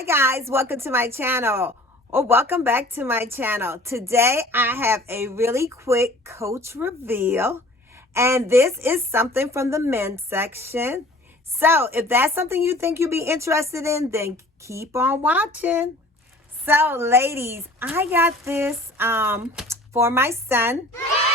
Hi guys, welcome to my channel, or welcome back to my channel. Today I have a really quick Coach reveal, and this is something from the men's section. So if that's something you think you'll be interested in, then keep on watching. So ladies, I got this for my son,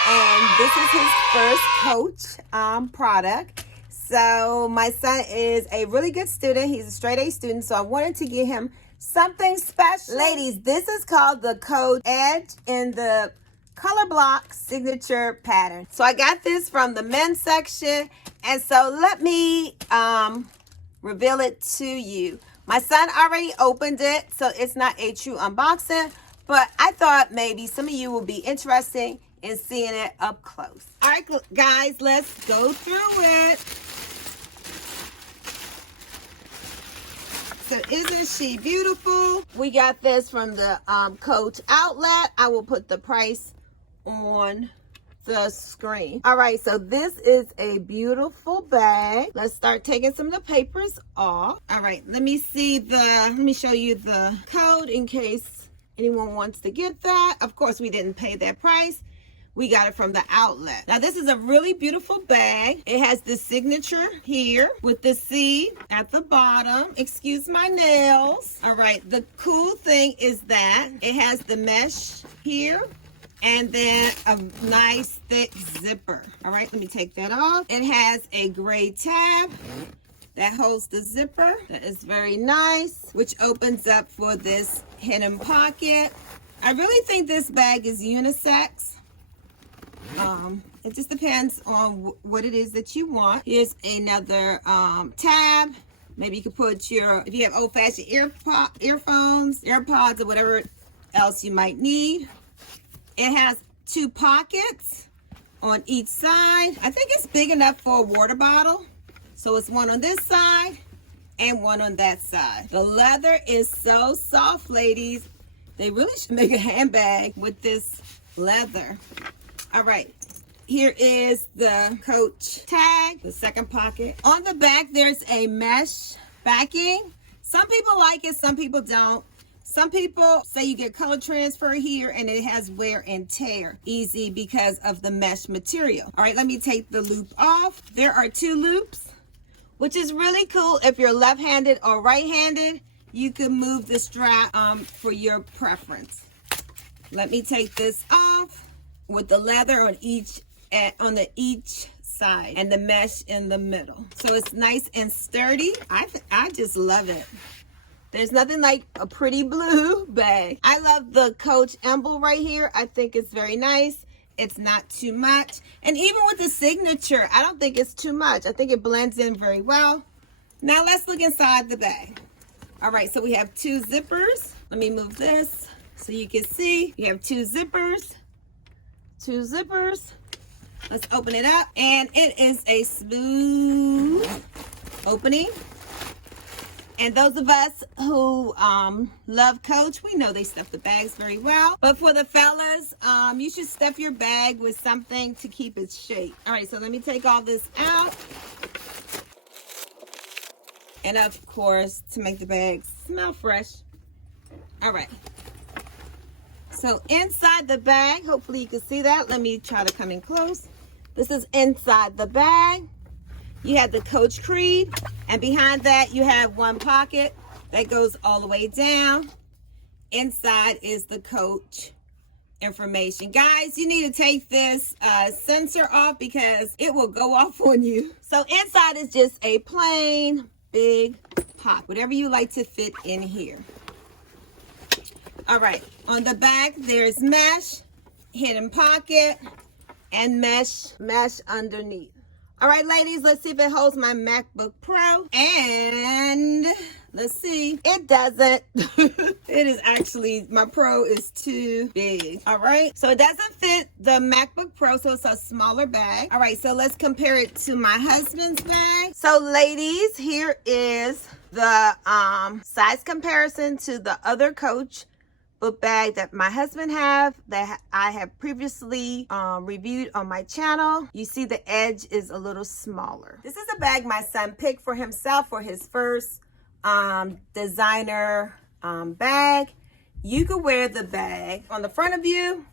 and this is his first Coach product. So my son is a really good student. He's a straight A student, so I wanted to give him something special. Ladies, this is called the Coach Edge in the color block signature pattern. So I got this from the men's section, and so let me reveal it to you. My son already opened it, so it's not a true unboxing, but I thought maybe some of you will be interested in seeing it up close. All right, guys, let's go through it. So isn't she beautiful? We got this from the Coach outlet. I will put the price on the screen. All right, so this is a beautiful bag. Let's start taking some of the papers off. All right, let me show you the code in case anyone wants to get that. Of course, we didn't pay that price. We got it from the outlet. Now, this is a really beautiful bag. It has the signature here with the C at the bottom. Excuse my nails. All right, the cool thing is that it has the mesh here and then a nice thick zipper. All right, let me take that off. It has a gray tab that holds the zipper. That is very nice, which opens up for this hidden pocket. I really think this bag is unisex. It just depends on what it is that you want. Here's another tab. Maybe you could put if you have old-fashioned earphones, AirPods, or whatever else you might need. It has 2 pockets on each side. I think it's big enough for a water bottle. So it's one on this side and one on that side. The leather is so soft, ladies. They really should make a handbag with this leather. All right, here is the Coach tag, the second pocket. On the back, there's a mesh backing. Some people like it, some people don't. Some people say you get color transfer here and it has wear and tear easy because of the mesh material. All right, let me take the loop off. There are 2 loops, which is really cool. If you're left-handed or right-handed, you can move the strap for your preference. Let me take this off with the leather on each side and the mesh in the middle. So it's nice and sturdy. I just love it. There's nothing like a pretty blue bag. I love the Coach emblem right here. I think it's very nice. It's not too much. And even with the signature, I don't think it's too much. I think it blends in very well. Now let's look inside the bag. All right, so we have 2 zippers. Let me move this so you can see. You have 2 zippers. 2 zippers. Let's open it up, and it is a smooth opening. And those of us who love Coach, we know they stuff the bags very well. But for the fellas, you should stuff your bag with something to keep its shape. All right, so let me take all this out. And of course, to make the bag smell fresh. All right. So inside the bag, hopefully you can see that. Let me try to come in close. This is inside the bag. You have the Coach Creed, and behind that you have 1 pocket that goes all the way down. Inside is the Coach information. Guys, you need to take this sensor off because it will go off on you. So inside is just a plain big pocket, whatever you like to fit in here. All right, on the back, there's mesh, hidden pocket, and mesh underneath. All right, ladies, let's see if it holds my MacBook Pro. And let's see. It doesn't. It is actually, my Pro is too big. All right, so it doesn't fit the MacBook Pro, so it's a smaller bag. All right, so let's compare it to my husband's bag. So ladies, here is the size comparison to the other Coach book bag that my husband that I have previously reviewed on my channel. You see the edge is a little smaller. This is a bag my son picked for himself for his first designer bag. You could wear the bag on the front of you.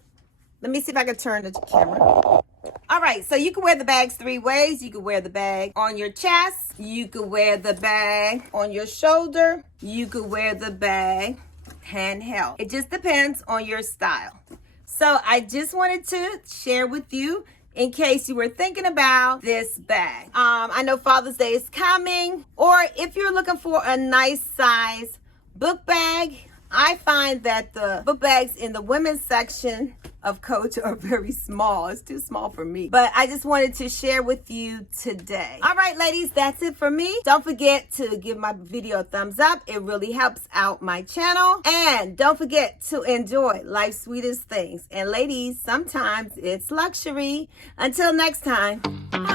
Let me see if I can turn the camera. All right, so you can wear the bags 3 ways. You could wear the bag on your chest. You could wear the bag on your shoulder. You could wear the bag handheld. It just depends on your style. So I just wanted to share with you in case you were thinking about this bag. I know Father's Day is coming, or if you're looking for a nice size book bag, I find that the book bags in the women's section of Coach are very small. It's too small for me. But I just wanted to share with you today. All right, ladies, that's it for me. Don't forget to give my video a thumbs up. It really helps out my channel. And don't forget to enjoy life's sweetest things. And ladies, sometimes it's luxury. Until next time. Bye.